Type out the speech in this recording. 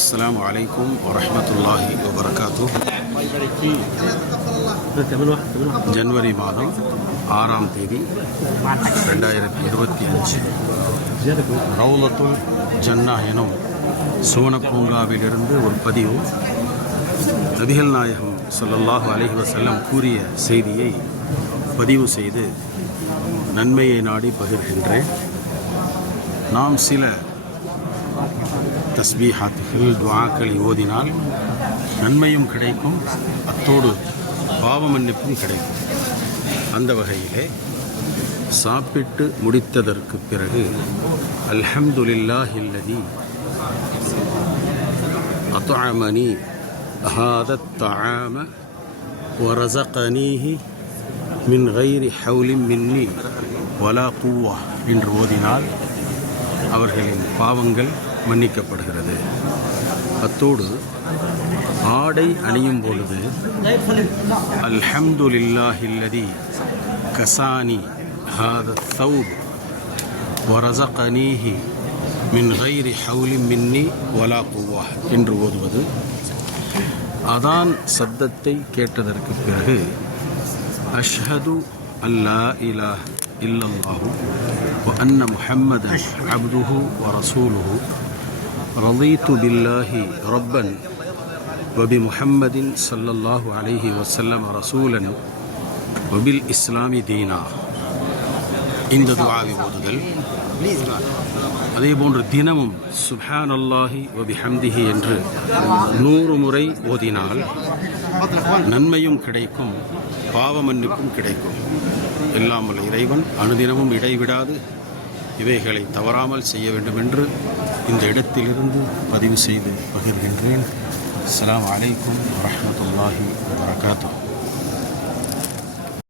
السلام عليكم ورحمة الله وبركاته. ஜனவரி மாதம் 6ஆம் தேதி 2025 ரவுலத்துல் ஜன்னா எனும் சுவன பூங்காவிலிருந்து ஒரு பதிவு. நபிகள் நாயகம் ஸல்லல்லாஹு அலைஹி வஸல்லம் கூறிய செய்தியை பதிவு செய்து நன்மையை நாடி பகிர்கின்றேன். நாம் சில தஸ்பீஹாத்துகள் துஆக்களை ஓதினால் நன்மையும் கிடைக்கும், அத்தோடு பாவ மன்னிப்பும் கிடைக்கும். அந்த வகையிலே சாப்பிட்டு முடித்ததற்கு பிறகு அல்ஹம்துலில்லாஹில்லதி அத்அமனி ஹாதத் தஆம வரஸகனீஹி மின் கைரி ஹவுலின் மின்னி வலா குவ்வா என்று ஓதினால் அவர்களின் பாவங்கள் மன்னிக்கப்படுகிறது. அத்தோடு ஆடை அணியும் பொழுது அல்ஹம்துலில்லாஹில்லதி கசானி ஹாதா ثوب வரஸகனீஹி மின் கைரி ஹவுலின் மின்னி வலா குவ்வா என்று ஓதுவது. அதான் சத்தத்தை கேட்டதற்கு பிறகு அஷ்ஹது அல்லா இலாஹ இல்லல்லாஹு வ அன்ன முஹம்மதன் அப்துஹு வ ரசூலுஹு ரதீது பில்லாஹி ரப்பன் வ பி முஹம்மதின் ஸல்லல்லாஹு அலைஹி வஸல்லம் ரசூலன் வ பில் இஸ்லாமி தீனா. இந்த துஆவை ஓதுதல். அதேபோன்று தினமும் சுப்ஹானல்லாஹி வ பிஹம்திஹி என்று 100 முறை ஓதினால் நன்மையும் கிடைக்கும், பாவ மன்னிப்பும் கிடைக்கும். எல்லாம் வல்ல இறைவன் அனுதினமும் இடைவிடாது இவைகளை தவறாமல் செய்ய வேண்டும் என்று இந்த இடத்திலிருந்து பதிவு செய்து பகிர்கின்றேன். அஸ்ஸலாமு அலைக்கும் வரஹ்மத்துல்லாஹி வபரகாத்துஹு.